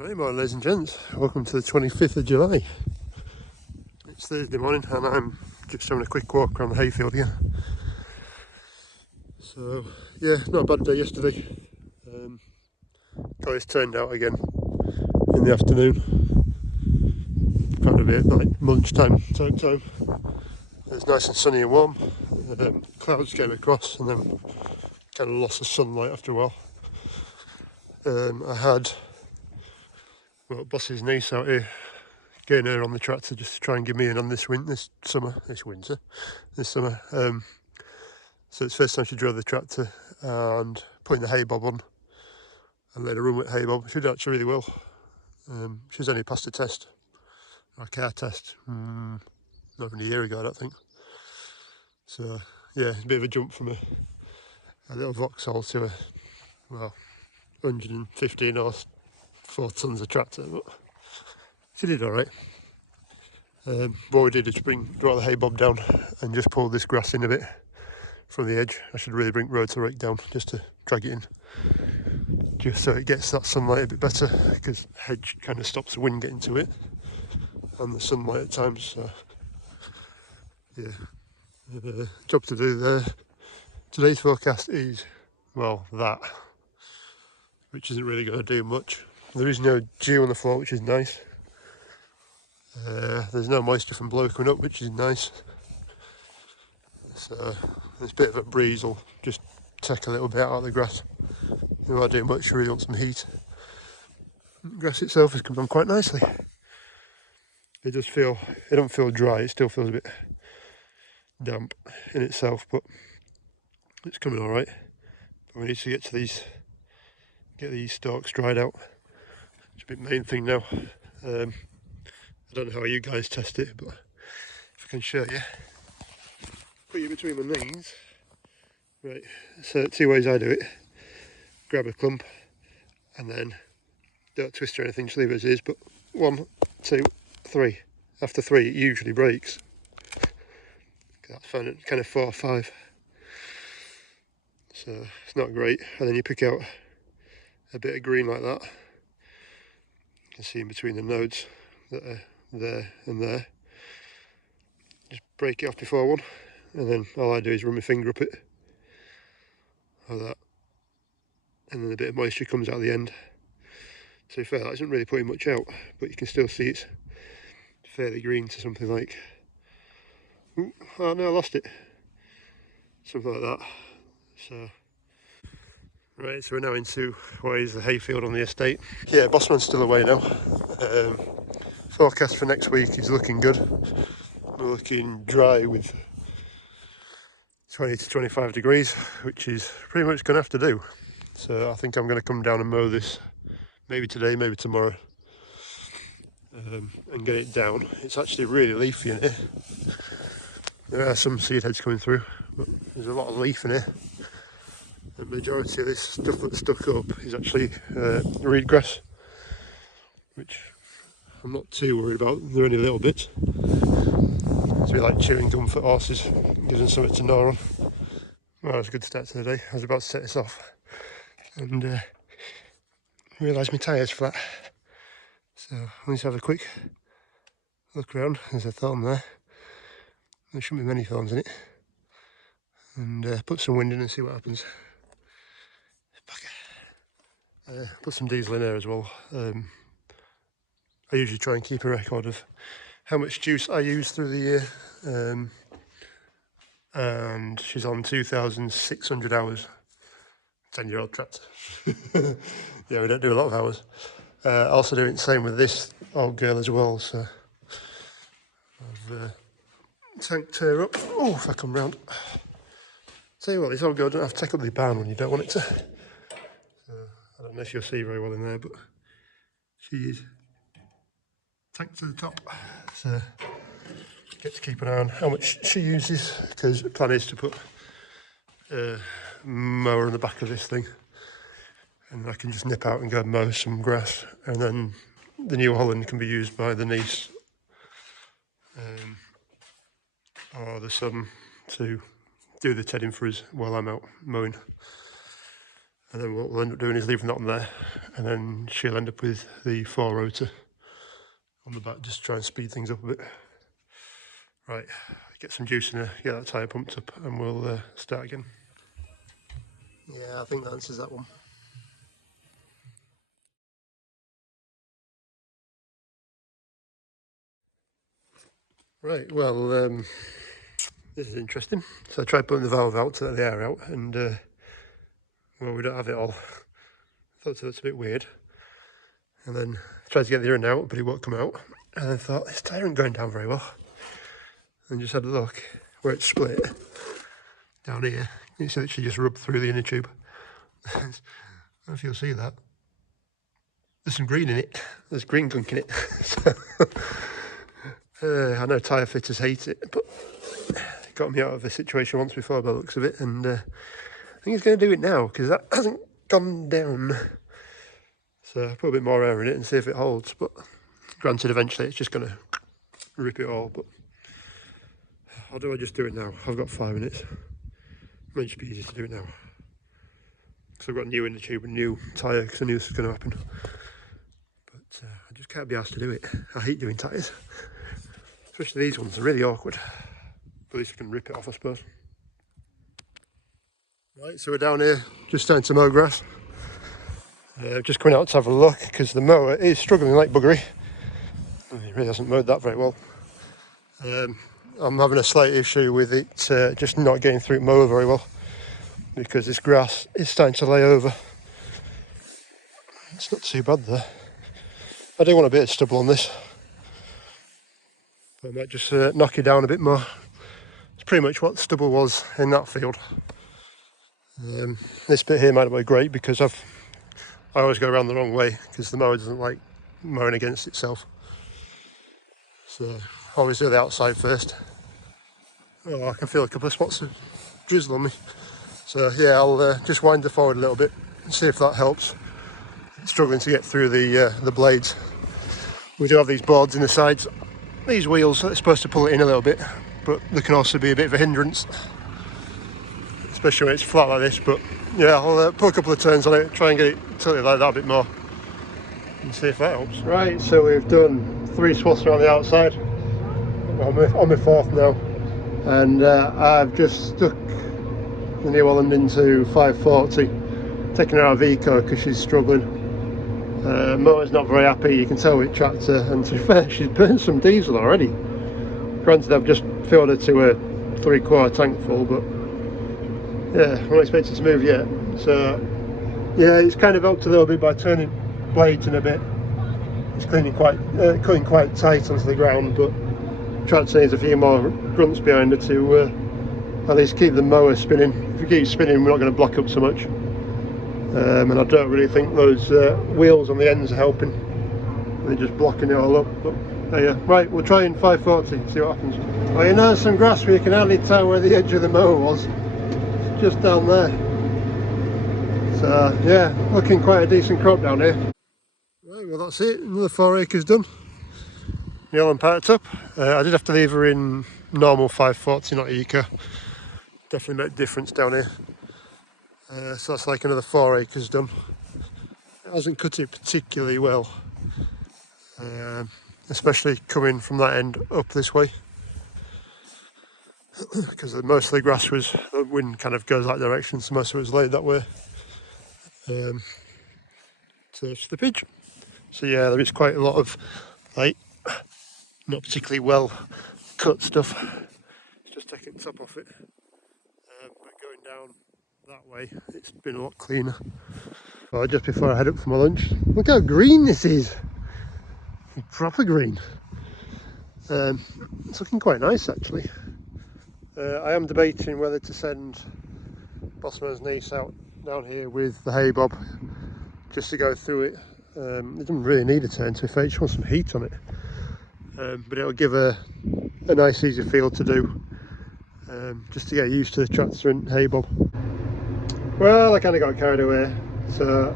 Right, morning ladies and gents, welcome to the 25th of July. It's Thursday morning and I'm just having a quick walk around the hayfield here. So yeah, not a bad day yesterday. Got this turned out again in the afternoon, kind of a bit like lunchtime type time. It was nice and sunny and warm. Clouds came across and then kind of lost the sunlight after a while. I had boss's niece out here getting her on the tractor just to try and give me in on this summer. So it's the first time she drove the tractor and putting the hay bob on and let her run with hay bob. She did actually really well. She's only passed a test, a car test, not even a year ago, I don't think. So yeah, it's a bit of a jump from a little Vauxhall to a 115 horse, 4 tons of tractor, but she did all right. What we did is brought the hay bob down and just pulled this grass in a bit from the edge. I should really bring rotor rake down just to drag it in, just so it gets that sunlight a bit better, because hedge kind of stops the wind getting to it and the sunlight at times. So yeah, job to do there. Today's forecast is that, which isn't really going to do much. There is no dew on the floor, which is nice. There's no moisture from below coming up, which is nice. So this bit of a breeze will just take a little bit out of the grass. It won't do much, you really want some heat. The grass itself has come on quite nicely. It don't feel dry, it still feels a bit damp in itself, but it's coming alright. But we need to get these stalks dried out. It's a bit main thing now. I don't know how you guys test it, but if I can show you. Put you between my knees. Right, so 2 ways I do it. Grab a clump and then don't twist or anything, just leave it as is, but 1, 2, 3. After 3 it usually breaks. That's found it kind of 4 or 5. So it's not great. And then you pick out a bit of green like that. You can see in between the nodes that are there and there. Just break it off before one, and then all I do is run my finger up it like that, and then a bit of moisture comes out the end. To be fair, that isn't really putting much out, but you can still see it's fairly green to something like, oh no, I lost it, something like that. So right, so we're now into what is the hayfield on the estate. Yeah, Bossman's still away now. Forecast for next week is looking good. We're looking dry with 20 to 25 degrees, which is pretty much going to have to do. So I think I'm going to come down and mow this, maybe today, maybe tomorrow, and get it down. It's actually really leafy in here. There are some seed heads coming through, but there's a lot of leaf in here. The majority of this stuff that's stuck up is actually reed grass, which I'm not too worried about. They're only little bits. It's a bit like chewing gum for horses, gives them something to gnaw on. Well, that's a good start to the day. I was about to set this off and realised my tyre's flat. So I need to have a quick look around. There's a thorn there. There shouldn't be many thorns in it. And put some wind in and see what happens. Put some diesel in there as well. I usually try and keep a record of how much juice I use through the year. And she's on 2,600 hours. 10-year-old tractor. Yeah, we don't do a lot of hours. Also doing the same with this old girl as well, so I've tanked her up. Oh, if I come round. Tell you what, it's all good. I don't have to take up the barn when you don't want it to. I don't know if you'll see very well in there, but she is tanked to the top. So get to keep an eye on how much she uses, because the plan is to put a mower on the back of this thing, and I can just nip out and go mow some grass, and then the New Holland can be used by the niece or the son to do the tedding for us while I'm out mowing. And then what we'll end up doing is leaving that on there, and then she'll end up with the 4 rotor on the back, just to try and speed things up a bit. Right, get some juice in there, get that tyre pumped up, and we'll start again. Yeah, I think that answers that one. Right, well, this is interesting. So I tried putting the valve out to let the air out, and well, we don't have it all. I thought that's a bit weird. And then I tried to get the urine out, but it won't come out. And I thought, this tyre isn't going down very well. And just had a look where it's split down here. It's literally just rubbed through the inner tube. I don't know if you'll see that. There's some green in it. There's green gunk in it. So, I know tyre fitters hate it, but it got me out of a situation once before by the looks of it. And I think it's going to do it now, because that hasn't gone down. So I'll put a bit more air in it and see if it holds. But granted, eventually it's just going to rip it all. But how do I just do it now? I've got 5 minutes. Might just be easy to do it now. So I've got new inner tube and new tyre, because I knew this was going to happen. But I just can't be asked to do it. I hate doing tyres. Especially these ones are really awkward. But at least I can rip it off, I suppose. Right, so we're down here, just starting to mow grass. Just coming out to have a look, because the mower is struggling like buggery. It really hasn't mowed that very well. I'm having a slight issue with it just not getting through mower very well, because this grass is starting to lay over. It's not too bad there. I do want a bit of stubble on this, but I might just knock it down a bit more. It's pretty much what stubble was in that field. This bit here might not be great, because I always go around the wrong way, because the mower doesn't like mowing against itself. So always do the outside first. Oh, I can feel a couple of spots of drizzle on me. So yeah, I'll just wind it forward a little bit and see if that helps. Struggling to get through the blades. We do have these boards in the sides. These wheels are supposed to pull it in a little bit, but they can also be a bit of a hindrance, especially when it's flat like this. But yeah, I'll put a couple of turns on it, try and get it tilted like that a bit more, and see if that helps. Right, so we've done 3 swaths around the outside. I'm on my 4th now, and I've just stuck the New Holland into 540, taking her out of eco because she's struggling. Motor's not very happy, you can tell with tractor, and to be fair, she's burned some diesel already. Granted, I've just filled her to a 3/4 tank full, but yeah, I'm not expected to move yet. So yeah, it's kind of helped a little bit by turning blades in a bit. It's cutting quite tight onto the ground, but tractor needs a few more grunts behind her to at least keep the mower spinning. If it keeps spinning, we're not going to block up so much. And I don't really think those wheels on the ends are helping. They're just blocking it all up. But yeah, right, we'll try in 540, see what happens. Well, you know, some grass where you can hardly tell where the edge of the mower was. It's just down there. So yeah, looking quite a decent crop down here. Right, well that's it, another 4 acres done. New Holland packed up. I did have to leave her in normal 540, not eco. Definitely made a difference down here. So that's like another 4 acres done. It hasn't cut it particularly well, especially coming from that end up this way, because most of the grass was, the wind kind of goes that direction, so most of it was laid that way. So slippage. So yeah, there is quite a lot of like not particularly well cut stuff. It's just taking the top off it, but going down that way it's been a lot cleaner. Well, just before I head up for my lunch, look how green this is. Proper green. It's looking quite nice actually. I am debating whether to send Bossman's niece out down here with the hay bob just to go through it. It doesn't really need a turn to it, just wants some heat on it, but it'll give a nice easy field to do, just to get used to the tractor and hay bob. Well, I kind of got carried away, so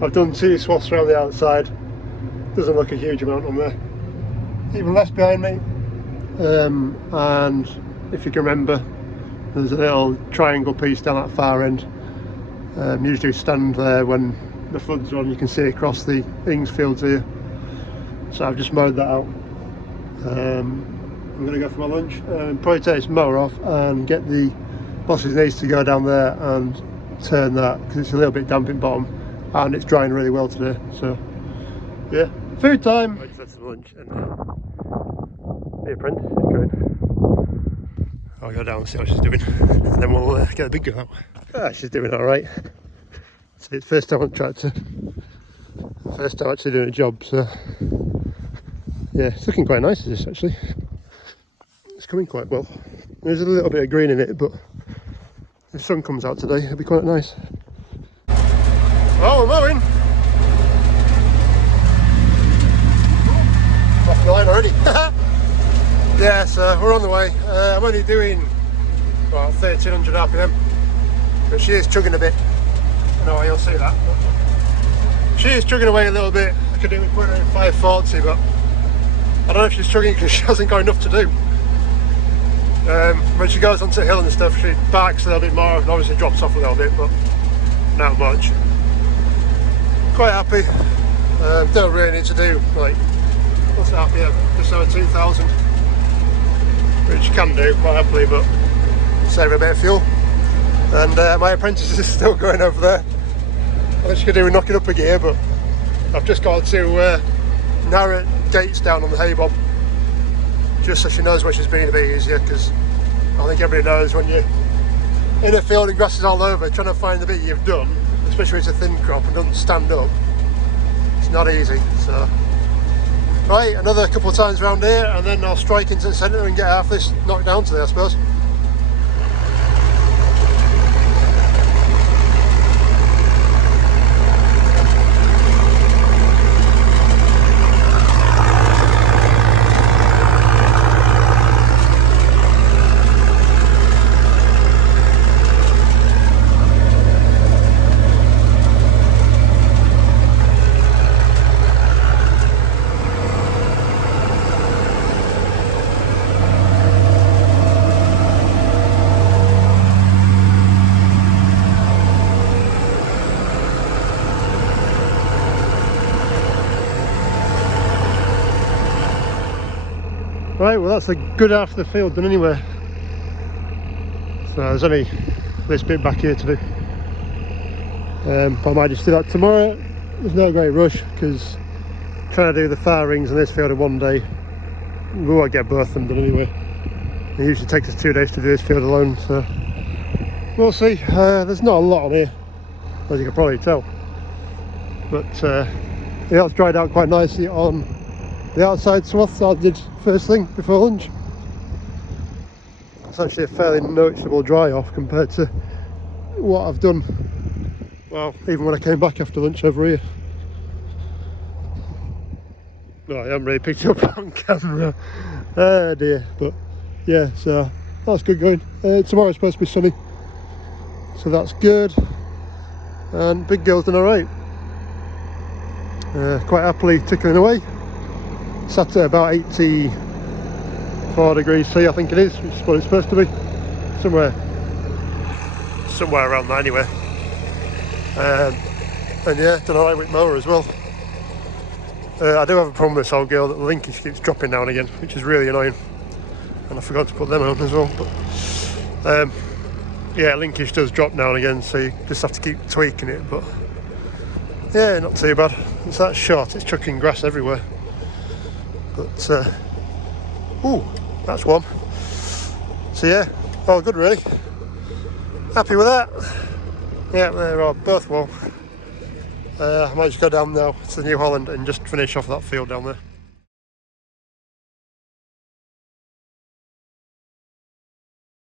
I've done 2 swaths around the outside. Doesn't look a huge amount on there, even less behind me, and if you can remember, there's a little triangle piece down that far end. Usually stand there when the floods are on, you can see across the Ings fields here. So I've just mowed that out. I'm going to go for my lunch and probably take this mower off and get the boss's knees to go down there and turn that, because it's a little bit damp in bottom and it's drying really well today. So yeah, food time. I just had some lunch and the apprentice is going. I'll go down and see how she's doing and then we'll get the big girl out. She's doing alright. So it's first time on tractor, first time actually doing a job, so yeah, it's looking quite nice this actually. It's coming quite well. There's a little bit of green in it, but if the sun comes out today, it'll be quite nice. Oh, we're mowing! Off the line already. Yeah, so we're on the way. I'm only doing about 1300 RPM, but she is chugging a bit. No, you'll see that. She is chugging away a little bit. I could do it put her in 540, but I don't know if she's chugging because she hasn't got enough to do. When she goes onto the hill and stuff, she barks a little bit more and obviously drops off a little bit, but not much. Quite happy. Don't really need to do like, what's that RPM? Just over 2000, which you can do quite happily, but save a bit of fuel. And my apprentice is still going over there. I think she could do with knocking up a gear, but I've just got to narrow gates down on the hay bob, just so she knows where she's been a bit easier, because I think everybody knows when you're in a field and grass is all over, trying to find the bit you've done, especially if it's a thin crop and doesn't stand up, it's not easy. So right, another couple of times around here and then I'll strike into the centre and get half this knocked down today, I suppose. Right, well that's a good half of the field done anyway. So there's only this bit back here to do. But I might just do that tomorrow. There's no great rush because trying to do the far rings in this field in one day, we won't get both of them done anyway. It usually takes us 2 days to do this field alone, so we'll see. There's not a lot on here, as you can probably tell. But yeah, it's dried out quite nicely on the outside swaths that I did first thing before lunch. It's actually a fairly noticeable dry off compared to what I've done, well, even when I came back after lunch over here. No, I haven't really picked it up on camera. Oh dear, but yeah, so that's good going. Tomorrow's supposed to be sunny, so that's good. And big girl's done alright. Quite happily tickling away. Sat at about 84 degrees C, I think it is, which is what it's supposed to be. Somewhere around that anyway. And yeah, done alright with mower as well. I do have a problem with this old girl that the linkage keeps dropping now and again, which is really annoying. And I forgot to put them on as well. But yeah, linkage does drop now and again, so you just have to keep tweaking it. But yeah, not too bad. It's that short, it's chucking grass everywhere. But ooh, that's warm. So yeah, all good really. Happy with that. Yeah, they're both warm. I might just go down now to New Holland and just finish off that field down there.